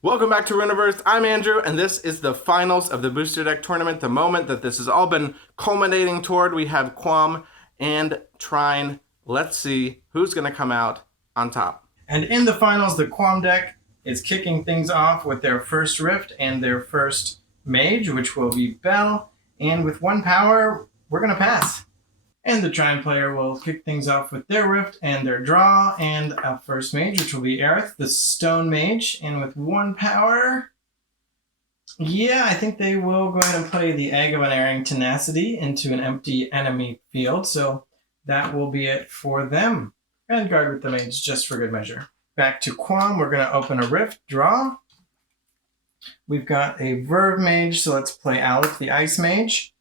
Welcome back to Rüniverse. I'm Andrew, and this is the finals of the Booster Deck Tournament. The moment that this has all been culminating toward. We have Quam and Trine. Let's see who's going to come out on top. And in the finals, the Quam deck is kicking things off with their first Rift and their first Mage, which will be Bell. And with one power, we're going to pass. And the Trine player will kick things off with their Rift and their draw and a first mage, which will be Aerith, the Stone Mage. And with one power, yeah, I think they will go ahead and play the Egg of Unerring Tenacity into an empty enemy field. So that will be it for them. And guard with the mage just for good measure. Back to Quam, we're going to open a Rift, draw. We've got a Verve Mage, so let's play Aleph, the Ice Mage.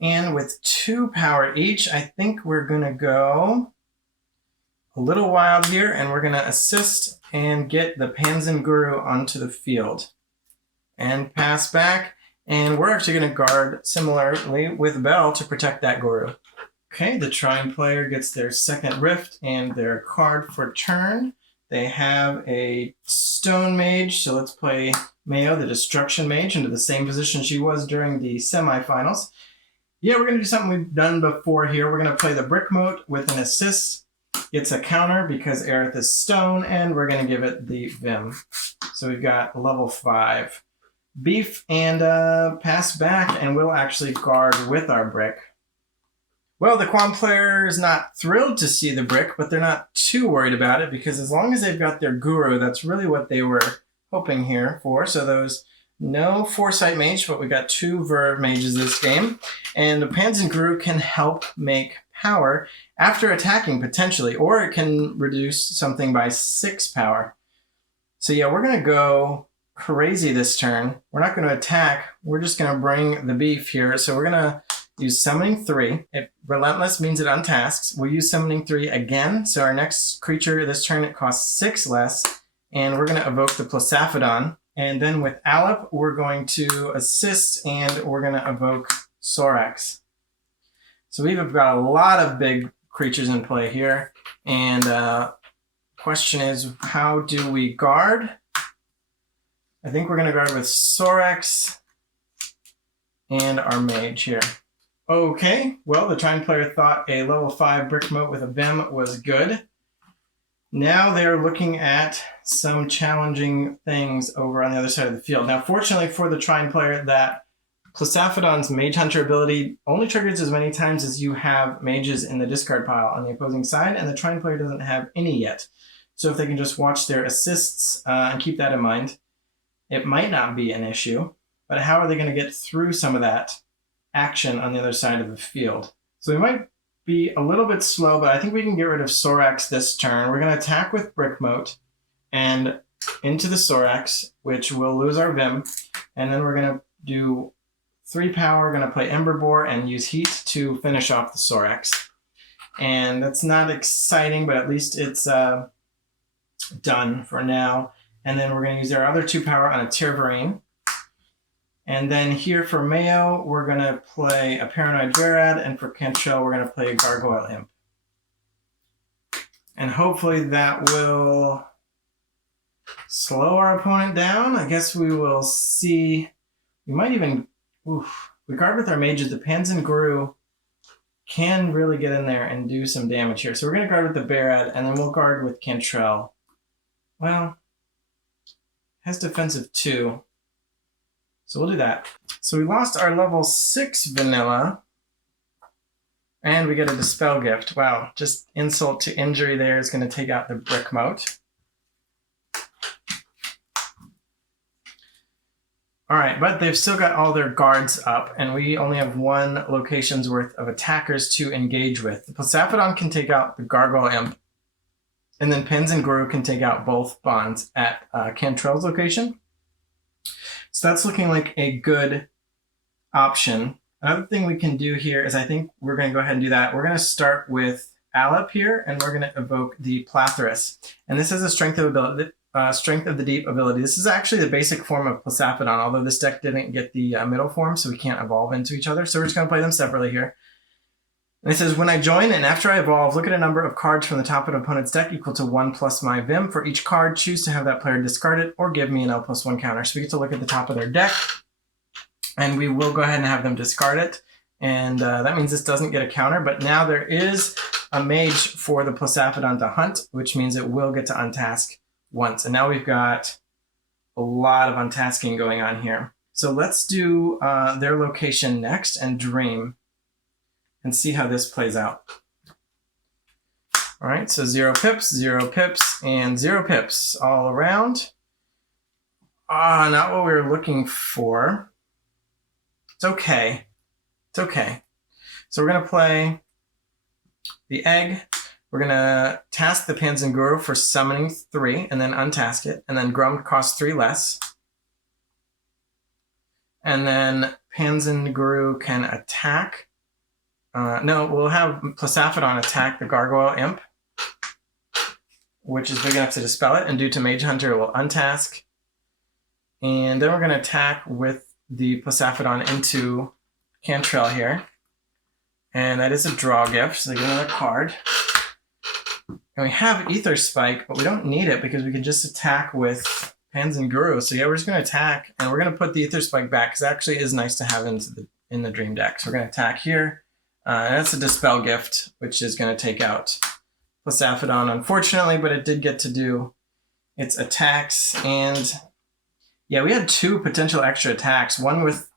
And with 2 power each, I think we're going to go a little wild here, and we're going to assist and get the Panzen Guru onto the field. And pass back, and we're actually going to guard similarly with Bell to protect that Guru. Okay, the Trine player gets their second Rift and their card for turn. They have a Stone Mage, so let's play Mayo, the Destruction Mage, into the same position she was during the semifinals. Yeah, we're going to do something we've done before here. We're going to play the Brick Moat with an assist. It's a counter because Aerith is stone, and we're going to give it the Vim. So we've got level 5 beef and pass back, and we'll actually guard with our brick. Well, the Quam player is not thrilled to see the brick, but they're not too worried about it because as long as they've got their Guru, that's really what they were hoping here for. So those... No Foresight Mage, but we got 2 Verve Mages this game. And the Panzen Guru can help make power after attacking, potentially, or it can reduce something by 6 power. So yeah, we're going to go crazy this turn. We're not going to attack. We're just going to bring the beef here. So we're going to use Summoning 3. If Relentless means it untasks, we'll use Summoning 3 again. So our next creature this turn, it costs 6 less. And we're going to evoke the Plisaphodon. And then with Aleph, we're going to assist and we're going to evoke Sorax. So we've got a lot of big creatures in play here. And question is, how do we guard? I think we're going to guard with Sorax and our mage here. Okay, well, the Trine player thought a level 5 Brick Moat with a Vim was good. Now they're looking at some challenging things over on the other side of the field. Now, fortunately for the Trine player, that Plisaphodon's Mage Hunter ability only triggers as many times as you have mages in the discard pile on the opposing side, and the Trine player doesn't have any yet. So if they can just watch their assists and keep that in mind, it might not be an issue. But how are they going to get through some of that action on the other side of the field? So we might be a little bit slow, but I think we can get rid of Sorax this turn. We're going to attack with Brick Moat and into the Sorax, which will lose our Vim. And then we're going to do 3 power. We're going to play Ember Boar and use Heat to finish off the Sorax. And that's not exciting, but at least it's done for now. And then we're going to use our other 2 power on a Tirvarine. And then here for Mayo, we're going to play a Paranoid Verad, and for Cantrell, we're going to play a Gargoyle Imp. And hopefully that will slow our opponent down. I guess we will see. We might even... we guard with our mages. The Panzen Guru can really get in there and do some damage here. So we're going to guard with the Verad, and then we'll guard with Cantrell. Well, has defensive 2. So we'll do that. So we lost our level 6 vanilla. And we get a Dispel Gift. Wow, just insult to injury there is going to take out the Brick Moat. Alright, but they've still got all their guards up, and we only have 1 location's worth of attackers to engage with. The Plisaphodon can take out the Gargoyle Imp, and then Panzen Guru can take out both bonds at Cantrell's location. So that's looking like a good option. Another thing we can do here is I think we're going to go ahead and do that. We're going to start with Aleph here, and we're going to evoke the Plathorus. And this is a Strength of the Deep ability. This is actually the basic form of Plisaphodon, although this deck didn't get the middle form, so we can't evolve into each other. So we're just going to play them separately here. And it says, when I join and after I evolve, look at a number of cards from the top of an opponent's deck equal to 1 plus my Vim. For each card, choose to have that player discard it or give me an L+1 counter. So we get to look at the top of their deck, and we will go ahead and have them discard it. And that means this doesn't get a counter, but now there is a mage for the Plisaphodon to hunt, which means it will get to untask once. And now we've got a lot of untasking going on here. So let's do their location next and dream and see how this plays out. All right, so 0 pips, 0 pips, and 0 pips all around. Not what we were looking for. It's okay. It's okay. So we're going to play the egg. We're going to task the Panzanguru for summoning 3 and then untask it. And then Grum costs 3 less. And then Panzanguru can attack. No, we'll have Plisaphodon attack the Gargoyle Imp, which is big enough to dispel it. And due to Mage Hunter, it will untask. And then we're going to attack with the Plisaphodon into Cantrell here. And that is a draw gift, so they get another card. And we have Ether Spike, but we don't need it because we can just attack with Panzanguru. So yeah, we're just going to attack, and we're going to put the Ether Spike back because it actually is nice to have in the Dream deck. So we're going to attack here. And that's a Dispel gift, which is going to take out Plisaphodon, unfortunately, but it did get to do its attacks. And yeah, we had 2 potential extra attacks. One with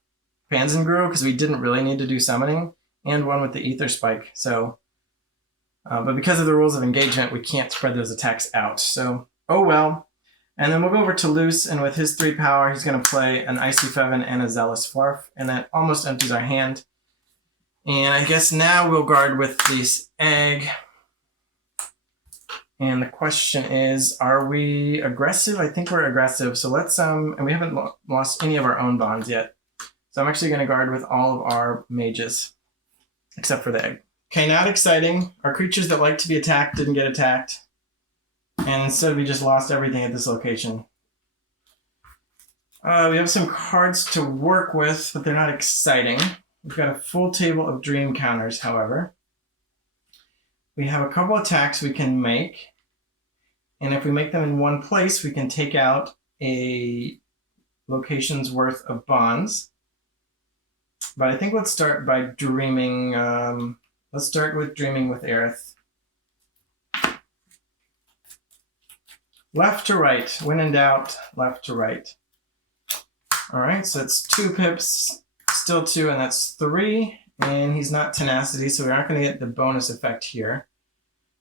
Panzanguru, because we didn't really need to do summoning, and one with the Ether Spike. So, but because of the rules of engagement, we can't spread those attacks out. So, oh well. And then we'll go over to Luce, and with his 3 power, he's going to play an Icy Fevin and a Zealous Flarf, and that almost empties our hand. And I guess now we'll guard with this egg. And the question is, are we aggressive? I think we're aggressive. So let's, and we haven't lost any of our own bonds yet. So I'm actually going to guard with all of our mages, except for the egg. Okay, not exciting. Our creatures that like to be attacked didn't get attacked. And instead we just lost everything at this location. We have some cards to work with, but they're not exciting. We've got a full table of dream counters, however. We have a couple attacks we can make. And if we make them in one place, we can take out a location's worth of bonds. But I think let's start by dreaming. Let's start with dreaming with Aerith. Left to right. When in doubt, left to right. All right, so it's 2 pips. Still 2, and that's 3. And he's not Tenacity, so we're not going to get the bonus effect here.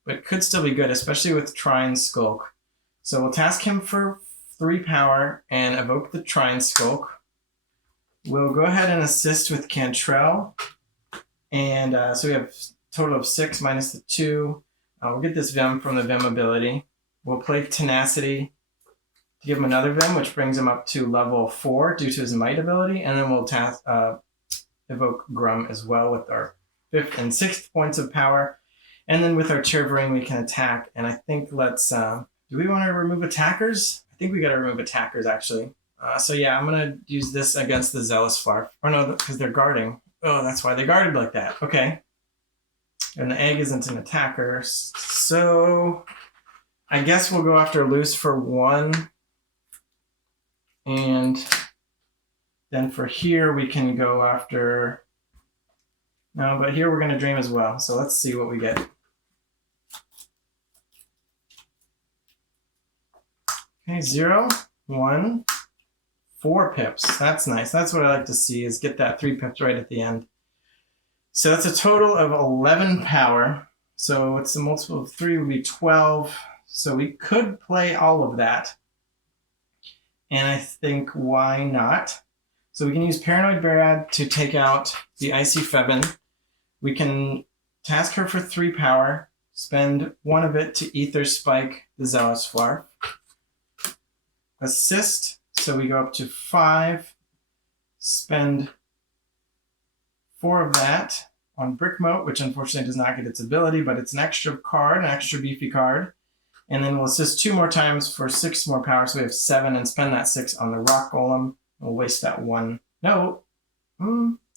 But it could still be good, especially with Trine Skulk. So we'll task him for 3 power and evoke the Trine Skulk. We'll go ahead and assist with Cantrell. And so we have a total of 6 minus the 2. We'll get this Vim from the Vim ability. We'll play Tenacity to give him another Vim, which brings him up to level 4 due to his Might ability. And then we'll evoke Grum as well with our 5th and 6th points of power. And then with our Chervering, we can attack. And I think let's... do we want to remove attackers? I think we got to remove attackers, actually. So yeah, I'm going to use this against the Zealous Flarf. Or no, because they're guarding. Oh, that's why they guarded like that. Okay. And the egg isn't an attacker. So I guess we'll go after Luce for 1. And then for here, we can go after... No, but here we're going to dream as well. So let's see what we get. Okay, 0, 1, 4 pips. That's nice. That's what I like to see, is get that 3 pips right at the end. So that's a total of 11 power. So it's a multiple of 3 would be 12. So we could play all of that. And I think, why not? So we can use Paranoid Barad to take out the Icy Fevin. We can task her for 3 power, spend 1 of it to Ether Spike the Zealous Flarf. Assist, so we go up to 5, spend 4 of that on Brick Moat, which unfortunately does not get its ability, but it's an extra card, an extra beefy card. And then we'll assist 2 more times for 6 more power, so we have 7, and spend that 6 on the Rock Golem. We'll waste that 1. No.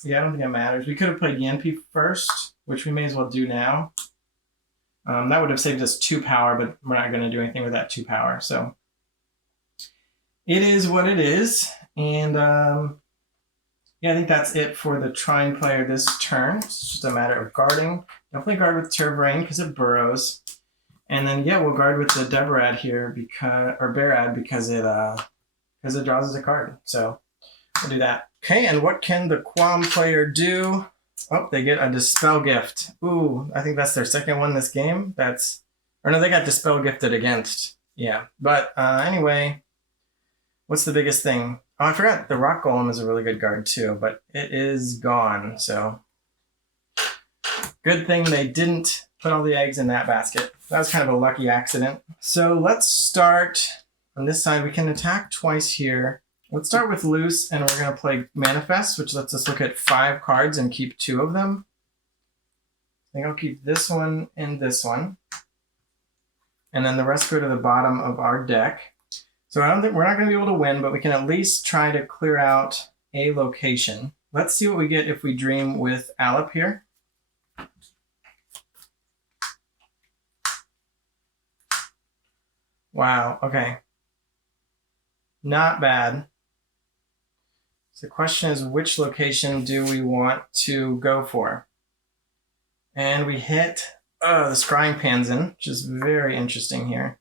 Yeah, I don't think it matters. We could have played Yanpi first. which we may as well do now. That would have saved us 2 power, but we're not going to do anything with that 2 power. So it is what it is. And yeah, I think that's it for the Trine player this turn. It's just a matter of guarding. Definitely guard with Terrain because it burrows. And then yeah, we'll guard with the Deborad here Barad because it draws us a card. So we'll do that. Okay, and what can the Quam player do? Oh, they get a Dispel gift. Ooh, I think that's their second one this game. Or no, they got Dispel gifted against. Yeah, but anyway, what's the biggest thing? Oh, I forgot the Rock Golem is a really good card too, but it is gone. So good thing they didn't put all the eggs in that basket. That was kind of a lucky accident. So let's start on this side. We can attack twice here. Let's start with Loose, and we're going to play Manifest, which lets us look at 5 cards and keep 2 of them. I think I'll keep this one and this one. And then the rest go to the bottom of our deck. So I don't think we're not going to be able to win, but we can at least try to clear out a location. Let's see what we get if we dream with Alep here. Wow, okay. Not bad. So the question is, which location do we want to go for? And we hit the Scrying Pansin, which is very interesting here.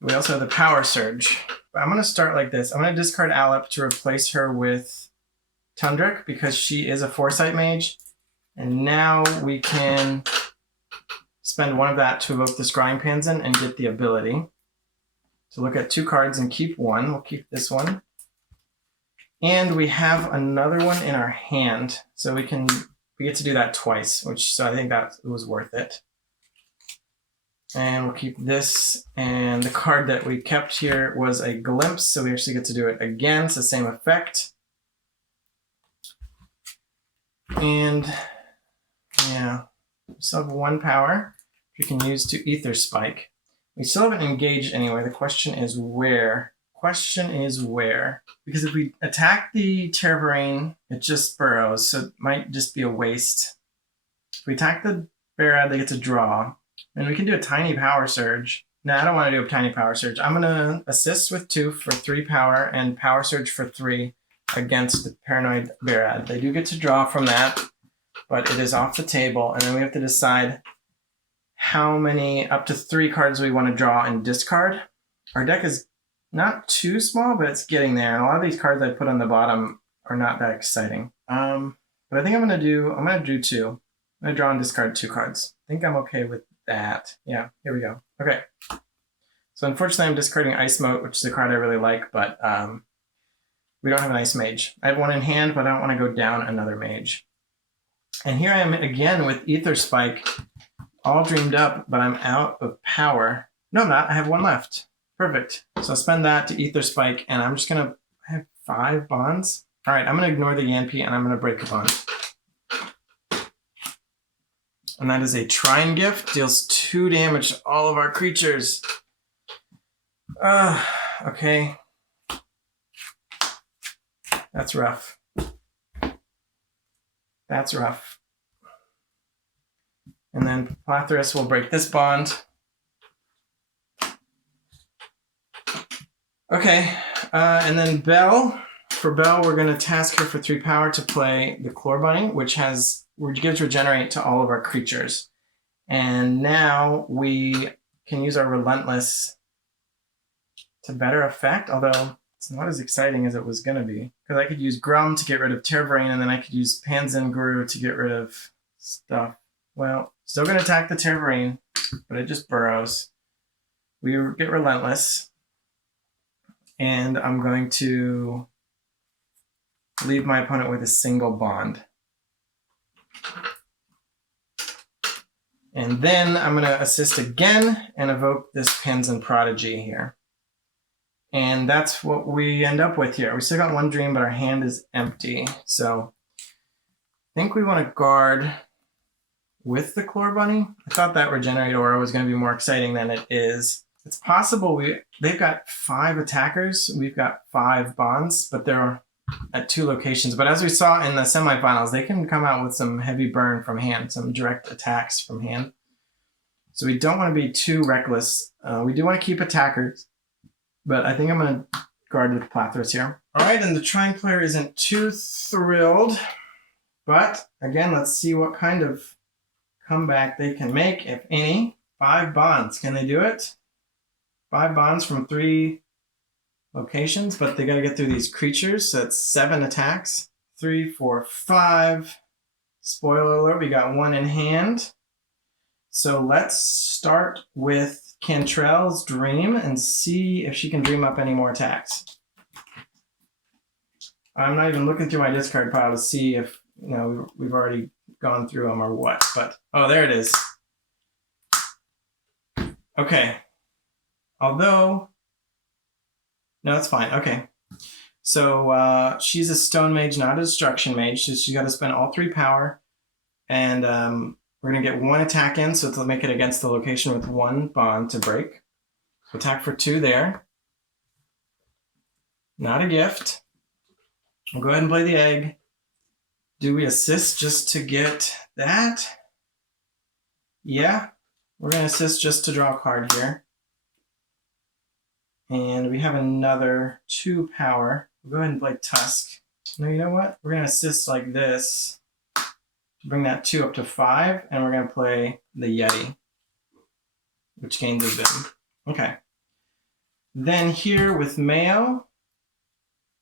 We also have the Power Surge. But I'm going to start like this. I'm going to discard Alep to replace her with Tundrik because she is a Foresight Mage. And now we can spend 1 of that to evoke the Scrying Pansin and get the ability to look at 2 cards and keep 1. We'll keep this one. And we have another one in our hand. So we get to do that twice, so I think that was worth it. And we'll keep this. And the card that we kept here was a Glimpse, so we actually get to do it again. It's the same effect. And yeah, we still have 1 power we can use to Ether Spike. We still haven't engaged anyway. The question is where? Because if we attack the Terrain, it just burrows, so it might just be a waste. If we attack the Barad, they get to draw. And we can do a tiny Power Surge. No, I don't want to do a tiny Power Surge. I'm going to assist with 2 for 3 power and Power Surge for 3 against the Paranoid Barad. They do get to draw from that, but it is off the table. And then we have to decide how many, up to 3 cards we want to draw and discard. Our deck is not too small, but it's getting there. And a lot of these cards I put on the bottom are not that exciting. But I think I'm going to do 2. I'm going to draw and discard 2 cards. I think I'm okay with that. Yeah, here we go. Okay. So unfortunately, I'm discarding Ice Moat, which is a card I really like, but we don't have an Ice Mage. I have 1 in hand, but I don't want to go down another Mage. And here I am again with Ether Spike, all dreamed up, but I'm out of power. No, I'm not. I have 1 left. Perfect. So I'll spend that to Ether Spike, and I'm just going to have 5 bonds. All right, I'm going to ignore the Yanpee, and I'm going to break a bond. And that is a Trine gift. Deals 2 damage to all of our creatures. Okay. That's rough. That's rough. And then Plathyrus will break this bond. Okay, and then Belle. For Belle, we're going to task her for 3 power to play the Chlor Bunny, which gives Regenerate to all of our creatures. And now we can use our Relentless to better effect, although it's not as exciting as it was going to be. Because I could use Grum to get rid of Terrain, and then I could use Panzin Guru to get rid of stuff. Well, still going to attack the Terrain, but it just burrows. We get Relentless. And I'm going to leave my opponent with a single bond. And then I'm going to assist again and evoke this Panzin Prodigy here. And that's what we end up with here. We still got 1 dream, but our hand is empty. So I think we want to guard with the Chlor Bunny. I thought that Regenerate Aura was going to be more exciting than it is. It's possible they've got 5 attackers. We've got 5 bonds, but they're at 2 locations. But as we saw in the semifinals, they can come out with some heavy burn from hand, some direct attacks from hand. So we don't want to be too reckless. We do want to keep attackers, but I think I'm going to guard with Plathras here. All right, and the Trine player isn't too thrilled. But again, let's see what kind of comeback they can make, if any. 5 bonds. Can they do it? 5 bonds from 3 locations, but they got to get through these creatures. So that's 7 attacks. 3, 4, 5. Spoiler alert, we got 1 in hand. So let's start with Cantrell's Dream and see if she can dream up any more attacks. I'm not even looking through my discard pile to see if, you know, we've already gone through them or what, but, oh, there it is. Okay. Although, no, that's fine. Okay. So she's a Stone Mage, not a Destruction Mage, so she's got to spend all 3 power, and we're going to get 1 attack in, so it'll make it against the location with 1 bond to break. So attack for 2 there. Not a gift. We'll go ahead and play the egg. Do we assist just to get that? Yeah. We're going to assist just to draw a card here. And we have another 2 power. We'll go ahead and play Tusk. No, you know what? We're going to assist like this to bring that 2 up to 5. And we're going to play the Yeti, which gains a Vim. Okay. Then here with Mayo,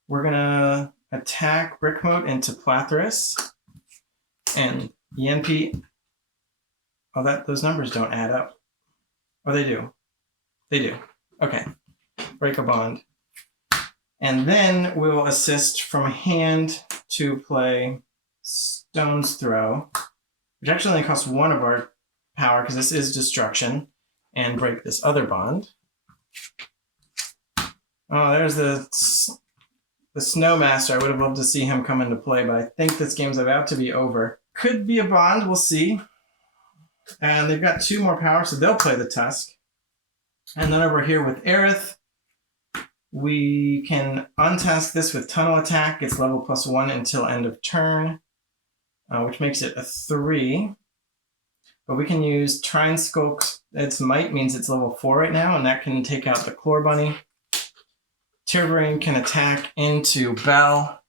we're going to attack Brickmote into Plathras. And Yenpi. Oh, those numbers don't add up. Oh, they do. They do. Okay. Break a bond. And then we'll assist from hand to play Stone's Throw, which actually only costs 1 of our power because this is destruction, and break this other bond. Oh, there's the Snowmaster. I would have loved to see him come into play, but I think this game's about to be over. Could be a bond. We'll see. And they've got 2 more power, so they'll play the Tusk. And then over here with Aerith, we can untask this with Tunnel Attack. It's level +1 until end of turn, which makes it a 3. But we can use Trine Skulk. Its Might means it's level 4 right now, and that can take out the Chlor Bunny. Tirbrain can attack into Bell.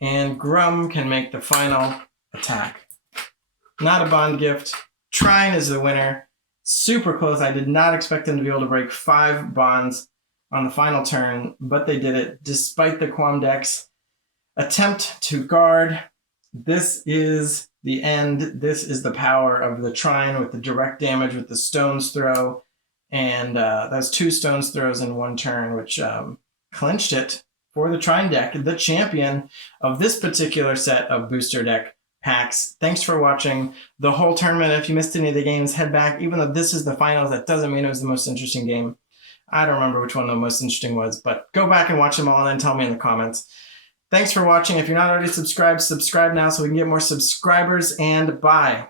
And Grum can make the final attack. Not a bond gift. Trine is the winner. Super close. I did not expect them to be able to break 5 bonds on the final turn, but they did it despite the Quam deck's attempt to guard. This is the end. This is the power of the Trine with the direct damage with the Stone's Throw. And that's 2 Stone's Throws in 1 turn, which clinched it for the Trine deck, the champion of this particular set of booster deck packs. Thanks for watching the whole tournament. If you missed any of the games, head back. Even though this is the finals, that doesn't mean it was the most interesting game. I don't remember which one the most interesting was, but go back and watch them all and then tell me in the comments. Thanks for watching. If you're not already subscribed, subscribe now so we can get more subscribers, and bye.